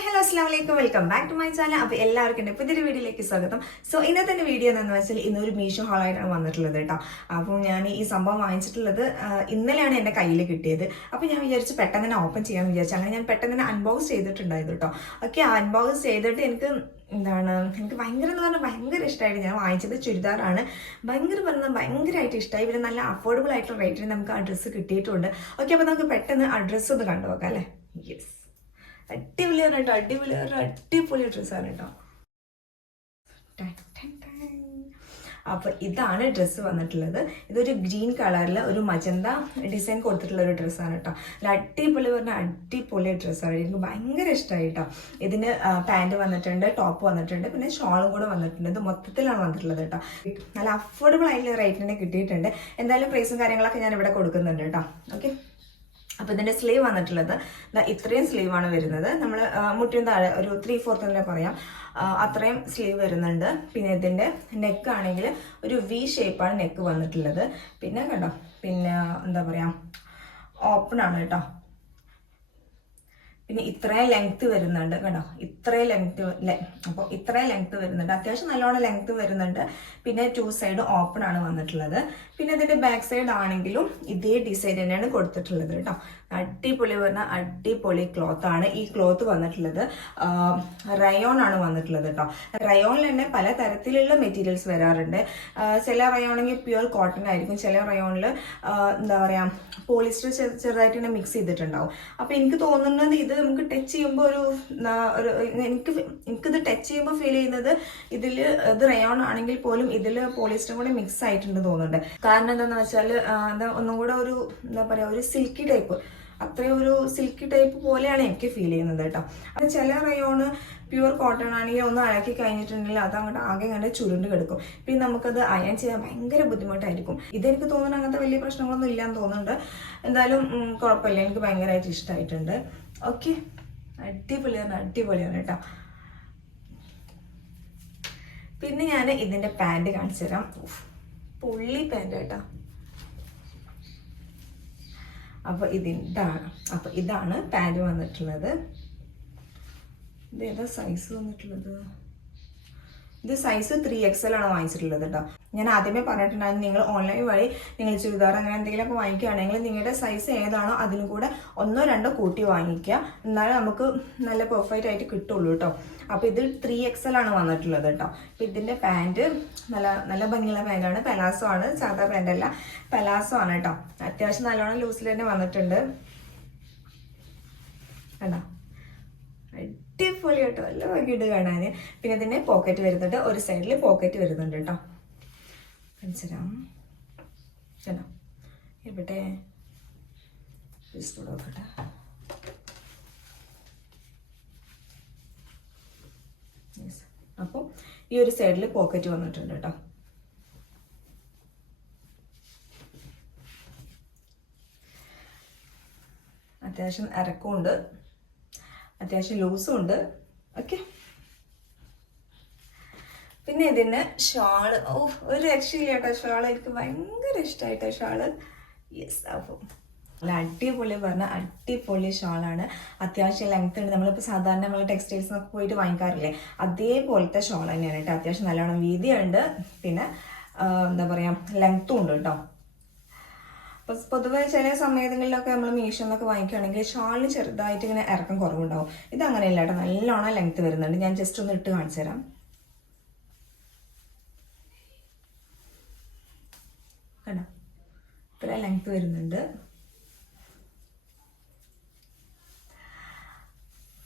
Hi hello അസ്സാം വലൈക്കും welcome back to my channel. അപ്പോൾ എല്ലാവർക്കും എൻ്റെ പുതിയൊരു വീഡിയോയിലേക്ക് സ്വാഗതം. സോ ഇന്നത്തെ വീഡിയോ എന്താണെന്ന് വെച്ചാൽ ഇന്നൊരു മീഷോ ഹാളായിട്ടാണ് വന്നിട്ടുള്ളത് കേട്ടോ. അപ്പോൾ ഞാൻ ഈ സംഭവം വാങ്ങിച്ചിട്ടുള്ളത് ഇന്നലെയാണ് എൻ്റെ കയ്യിൽ കിട്ടിയത്. അപ്പോൾ ഞാൻ വിചാരിച്ചു പെട്ടെന്ന് തന്നെ ഓപ്പൺ ചെയ്യാമെന്ന് വിചാരിച്ചു. അങ്ങനെ ഞാൻ പെട്ടെന്ന് തന്നെ അൺബോക്സ് ചെയ്തിട്ടുണ്ടായിരുന്നു കേട്ടോ. ഓക്കെ, അൺബോക്സ് ചെയ്തിട്ട് എനിക്ക് ഭയങ്കര എന്ന് പറഞ്ഞാൽ ഭയങ്കര ഇഷ്ടമായിട്ട് ഞാൻ വാങ്ങിച്ചത് ചുരിദാറാണ്. ഭയങ്കരമായിട്ട് ഇഷ്ടമായി. പിന്നെ നല്ല അഫോർഡബിൾ ആയിട്ടുള്ള റേറ്റിന് നമുക്ക് ആ ഡ്രസ്സ് കിട്ടിയിട്ടുണ്ട്. ഓക്കെ, അപ്പോൾ നമുക്ക് പെട്ടെന്ന് ആ ഡ്രസ്സ് ഒന്ന് കണ്ടുനോക്കാം അല്ലേ. യെസ്, അടിപൊളിയാണ് കേട്ടോ, അടിപൊളി ഡ്രസ്സാണ് കേട്ടോ. അപ്പോൾ ഇതാണ് ഡ്രസ്സ് വന്നിട്ടുള്ളത്. ഇതൊരു ഗ്രീൻ കളറിൽ ഒരു മജന്ത ഡിസൈൻ കൊടുത്തിട്ടുള്ള ഒരു ഡ്രസ്സാണ് കേട്ടോ. അടിപൊളി ഡ്രസ്സാണ്. എനിക്ക് ഭയങ്കര ഇഷ്ടമായി കേട്ടോ. ഇതിന് പാൻറ് വന്നിട്ടുണ്ട്, ടോപ്പ് വന്നിട്ടുണ്ട്, പിന്നെ ഷോളും കൂടെ വന്നിട്ടുണ്ട്. ഇത് മൊത്തത്തിലാണ് വന്നിട്ടുള്ളത് കേട്ടോ. നല്ല അഫോർഡബിൾ ആയിട്ടുള്ള റേറ്റിന് കിട്ടിയിട്ടുണ്ട്. എന്തായാലും പ്രൈസും കാര്യങ്ങളൊക്കെ ഞാൻ ഇവിടെ കൊടുക്കുന്നുണ്ട് കേട്ടോ. ഓക്കെ, അപ്പോൾ ഇതിൻ്റെ സ്ലീവ് വന്നിട്ടുള്ളത് ഇത്രയും സ്ലീവാണ് വരുന്നത്. നമ്മൾ മുട്ടിയും താഴെ ഒരു 3/4 തന്നെ പറയാം, അത്രയും സ്ലീവ് വരുന്നുണ്ട്. പിന്നെ ഇതിൻ്റെ നെക്ക് ആണെങ്കിൽ ഒരു വി ഷേപ്പാണ് നെക്ക് വന്നിട്ടുള്ളത്. പിന്നെ കണ്ടോ, പിന്നെ എന്താ പറയുക, ഓപ്പൺ ആണ് കേട്ടോ. പിന്നെ ഇത്രയും ലെങ്ത്ത് വരുന്നുണ്ട് കണ്ടോ, ഇത്രയും ലെങ്ത്ത് വരുന്നുണ്ട്. അത്യാവശ്യം നല്ലോണം ലെങ്ത്ത് വരുന്നുണ്ട്. പിന്നെ 2 സൈഡ് ഓപ്പൺ ആണ് വന്നിട്ടുള്ളത്. പിന്നെ ഇതിന്റെ ബാക്ക് സൈഡ് ആണെങ്കിലും ഇതേ ഡിസൈൻ തന്നെയാണ് കൊടുത്തിട്ടുള്ളത് കേട്ടോ. അടിപൊളി ക്ലോത്ത് ആണ്. ഈ ക്ലോത്ത് വന്നിട്ടുള്ളത് റയോൺ ആണ് വന്നിട്ടുള്ളത് കേട്ടോ. റയോണിൽ തന്നെ പല തരത്തിലുള്ള മെറ്റീരിയൽസ് വരാറുണ്ട്. ചില റയോണെങ്കിൽ പ്യുവർ കോട്ടൺ ആയിരിക്കും, ചില റയോണിൽ എന്താ പറയാ പോളിസ്റ്റർ ചെറുതായിട്ട് തന്നെ മിക്സ് ചെയ്തിട്ടുണ്ടാവും. അപ്പൊ എനിക്ക് തോന്നുന്നത് ഇത് നമുക്ക് ടച്ച് ചെയ്യുമ്പോൾ എനിക്കിത് ടച്ച് ചെയ്യുമ്പോൾ ഫീൽ ചെയ്യുന്നത് ഇത് റയോൺ ആണെങ്കിൽ പോലും ഇതിൽ പോളിസ്റ്റർ കൂടെ മിക്സ് ആയിട്ടുണ്ട് തോന്നുന്നുണ്ട്. കാരണം എന്താണെന്ന് വെച്ചാൽ ഒന്നും കൂടെ ഒരു എന്താ പറയുക, ഒരു സിൽക്കി ടൈപ്പ്, അത്രയും ഒരു സിൽക്കി ടൈപ്പ് പോലെയാണ് എനിക്ക് ഫീൽ ചെയ്യുന്നത് കേട്ടോ. അത് ചില റയോണ് പ്യുവർ കോട്ടൺ ആണെങ്കിൽ ഒന്ന് അലക്കി കഴിഞ്ഞിട്ടുണ്ടെങ്കിൽ അത് അങ്ങോട്ട് ആകെ അങ്ങനെ ചുരുണ്ട് കിടക്കും. പിന്നെ നമുക്കത് അയൺ ചെയ്യാൻ ഭയങ്കര ബുദ്ധിമുട്ടായിരിക്കും. ഇതെനിക്ക് തോന്നുന്നു അങ്ങനത്തെ വലിയ പ്രശ്നങ്ങളൊന്നും ഇല്ലാന്ന് തോന്നുന്നുണ്ട്. എന്തായാലും കുഴപ്പമില്ല, എനിക്ക് ഭയങ്കരമായിട്ട് ഇഷ്ടമായിട്ടുണ്ട്. ഓക്കെ, അടിപൊളിയാണ് കേട്ടോ. പിന്നെ ഞാൻ ഇതിന്റെ പാൻറ് കാണിച്ചു തരാം. പൊള്ളി പാൻറ് കേട്ടോ. അപ്പോൾ ഇതാണ് പാൻറ് വന്നിട്ടുള്ളത്. ഇത് ഏതാ സൈസ് വന്നിട്ടുള്ളത്? ഇത് സൈസ് 3XL ആണ് വാങ്ങിച്ചിട്ടുള്ളത് കേട്ടോ. ഞാൻ ആദ്യമേ പറഞ്ഞിട്ടുണ്ടായിരുന്നു, നിങ്ങൾ ഓൺലൈൻ വഴി നിങ്ങൾ ചുരിദാർ അങ്ങനെ എന്തെങ്കിലുമൊക്കെ വാങ്ങിക്കുകയാണെങ്കിൽ നിങ്ങളുടെ സൈസ് ഏതാണോ അതിനും കൂടെ 1 or 2 കൂട്ടി വാങ്ങിക്കുക, എന്നാലും നമുക്ക് നല്ല പെർഫെക്റ്റ് ആയിട്ട് കിട്ടുള്ളൂ കേട്ടോ. അപ്പോൾ ഇത് 3XL ആണ് വന്നിട്ടുള്ളത് കേട്ടോ. അപ്പോൾ ഇതിൻ്റെ പാൻറ് നല്ല ഭംഗിയുള്ള പാൻറ്റാണ്. പെലാസോ ആണ്, സാധാ പാൻറ്റല്ല, പെലാസോ ആണ് കേട്ടോ. അത്യാവശ്യം നല്ലോണം ലൂസിൽ തന്നെ വന്നിട്ടുണ്ട് കേട്ടോ. അടിപൊളി കേട്ടോ, നല്ല ഭംഗിയുണ്ട് കാണാൻ. പിന്നെ ഇതിന് പോക്കറ്റ് വരുന്നുണ്ട്, ഒരു സൈഡിൽ പോക്കറ്റ് വരുന്നുണ്ട് കേട്ടോ. കാണിച്ചുതരാം കേട്ടോ. ഇവിടെ നോക്കട്ടെ. അപ്പോൾ ഈ ഒരു സൈഡിൽ പോക്കറ്റ് വന്നിട്ടുണ്ട് കേട്ടോ. അത്യാവശ്യം ഇറക്കമുണ്ട്, അത്യാവശ്യം ലൂസും ഉണ്ട്. ഓക്കെ, പിന്നെ ഇതിന് ഷാള്, ഒരു രക്ഷയില്ല കേട്ടോ. ഷാള് എനിക്ക് ഭയങ്കര ഇഷ്ടമായിട്ടോ ഷാള്. യെസ്, അപ്പോൾ നല്ല അടിപൊളി ഷാളാണ്. അത്യാവശ്യം ലെങ്ത് ഉണ്ട്. നമ്മളിപ്പോൾ സാധാരണ നമ്മൾ ടെക്സ്റ്റൈൽസിനൊക്കെ പോയിട്ട് വാങ്ങിക്കാറില്ലേ, അതേപോലത്തെ ഷാൾ തന്നെയാണ് കേട്ടോ. അത്യാവശ്യം നല്ലോണം വീതിയുണ്ട്, പിന്നെ എന്താ പറയുക ലെങ്ത്തും ഉണ്ട് കേട്ടോ. അപ്പോൾ പൊതുവെ ചില സമയങ്ങളിലൊക്കെ നമ്മൾ മീഷോന്നൊക്കെ വാങ്ങിക്കുകയാണെങ്കിൽ ഷാളിന് ചെറുതായിട്ട് ഇങ്ങനെ ഇറക്കം കുറവുണ്ടാവും. ഇത് അങ്ങനെയല്ല കേട്ടോ, നല്ലോണം ലെങ്ത് വരുന്നുണ്ട്. ഞാൻ ജസ്റ്റ് ഒന്ന് ഇട്ട് കാണിച്ചു തരാം. കണ്ടോ, ഇത്ര ലെങ്ത് വരുന്നുണ്ട്.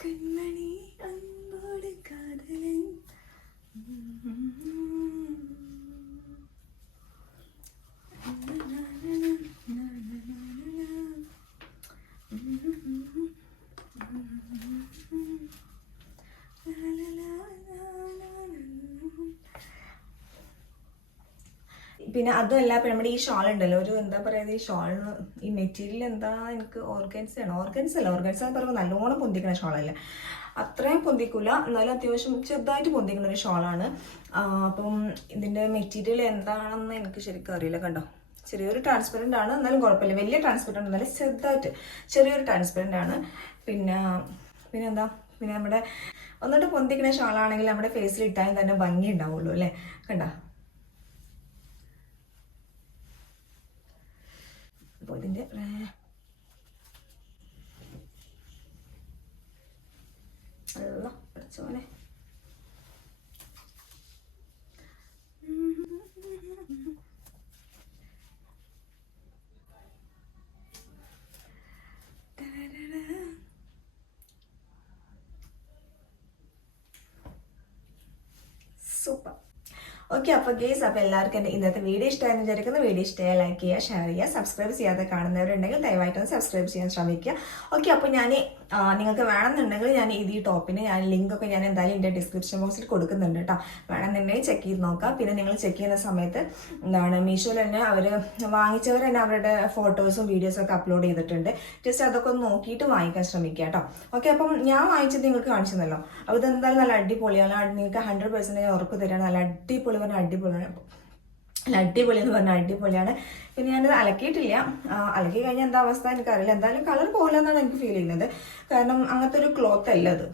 കൺമണി അൻപോട് കാതലൻ പിന്നെ അതുമല്ല, ഇപ്പം നമ്മുടെ ഈ ഷാൾ ഉണ്ടല്ലോ, ഒരു എന്താ പറയുക, ഈ ഷാളിന് ഈ മെറ്റീരിയൽ എന്താ, എനിക്ക് ഓർഗൻസ പറയുമ്പോൾ നല്ലോണം പൊന്തിക്കുന്ന ഷാളല്ല, അത്രയും പൊന്തിക്കില്ല, എന്നാലും അത്യാവശ്യം ചെറുതായിട്ട് പൊന്തിക്കുന്ന ഒരു ഷാളാണ്. അപ്പം ഇതിൻ്റെ മെറ്റീരിയൽ എന്താണെന്ന് എനിക്ക് ശരിക്കും അറിയില്ല. കണ്ടോ, ചെറിയൊരു ട്രാൻസ്പെറൻ്റ് ആണ്, എന്നാലും കുഴപ്പമില്ല. വലിയ ട്രാൻസ്പെറൻ്റ് എന്നല്ല, ചെറുതായിട്ട് ചെറിയൊരു ട്രാൻസ്പെറൻ്റ് ആണ്. പിന്നെ പിന്നെന്താ, പിന്നെ നമ്മുടെ ഒന്നിട്ട് പൊന്തിക്കുന്ന ഷാളാണെങ്കിൽ നമ്മുടെ ഫേസിൽ ഇട്ടാലും തന്നെ ഭംഗി ഉണ്ടാവുള്ളൂ അല്ലേ. കണ്ട, അപ്പോൾ ഇതിൻ്റെ വെള്ളം പഠിച്ചോനെ. സൂപ്പർ. ഓക്കെ, അപ്പോൾ ഗേസ്, അപ്പോൾ എല്ലാവർക്കും എൻ്റെ ഇന്നത്തെ വീഡിയോ ഇഷ്ടമായെന്ന് വിചാരിക്കുന്നു. വീഡിയോ ഇഷ്ടമായി ലൈക്ക് ചെയ്യുക, ഷെയർ ചെയ്യുക, സബ്സ്ക്രൈബ് ചെയ്യാതെ കാണുന്നവരുണ്ടെങ്കിൽ ദയവായിട്ടൊന്ന് സബ്സ്ക്രൈബ് ചെയ്യാൻ ശ്രമിക്കുക. ഓക്കെ, അപ്പോൾ ഞാൻ നിങ്ങൾക്ക് വേണമെന്നുണ്ടെങ്കിൽ ഞാൻ ഈ ടോപ്പിന് ഞാൻ ലിങ്കൊക്കെ ഞാൻ എന്തായാലും എൻ്റെ ഡിസ്ക്രിപ്ഷൻ ബോക്സിൽ കൊടുക്കുന്നുണ്ട് കേട്ടോ. വേണമെന്നുണ്ടെങ്കിൽ ചെക്ക് ചെയ്ത് നോക്കാം. പിന്നെ നിങ്ങൾ ചെക്ക് ചെയ്യുന്ന സമയത്ത് എന്താണ്, മീഷോയിൽ തന്നെ അവർ വാങ്ങിച്ചവർ തന്നെ അവരുടെ ഫോട്ടോസും വീഡിയോസും ഒക്കെ അപ്ലോഡ് ചെയ്തിട്ടുണ്ട്. ജസ്റ്റ് അതൊക്കെ ഒന്ന് നോക്കിയിട്ട് വാങ്ങിക്കാൻ ശ്രമിക്കുക കേട്ടോ. ഓക്കെ, അപ്പം ഞാൻ വാങ്ങിച്ചത് നിങ്ങൾക്ക് കാണിച്ചു തന്നല്ലോ. അപ്പോൾ ഇതെന്തായാലും നല്ല അടിപൊളിയാണ്. നിങ്ങൾക്ക് 100% ഉറപ്പ് തരാണ്. നല്ല അടിപൊളി പറഞ്ഞാൽ അടിപൊളിയാണ്. നല്ല അടിപൊളി എന്ന് പറഞ്ഞാൽ അടിപൊളിയാണ്. പിന്നെ ഞാനത് അലക്കിയിട്ടില്ല. അലക്കി കഴിഞ്ഞാൽ എന്താ അവസ്ഥ എനിക്കറിയില്ല. എന്തായാലും കളർ പോകില്ല എന്നാണ് എനിക്ക് ഫീൽ ചെയ്യുന്നത്. കാരണം അങ്ങനത്തെ ഒരു ക്ലോത്ത് അല്ല അത്.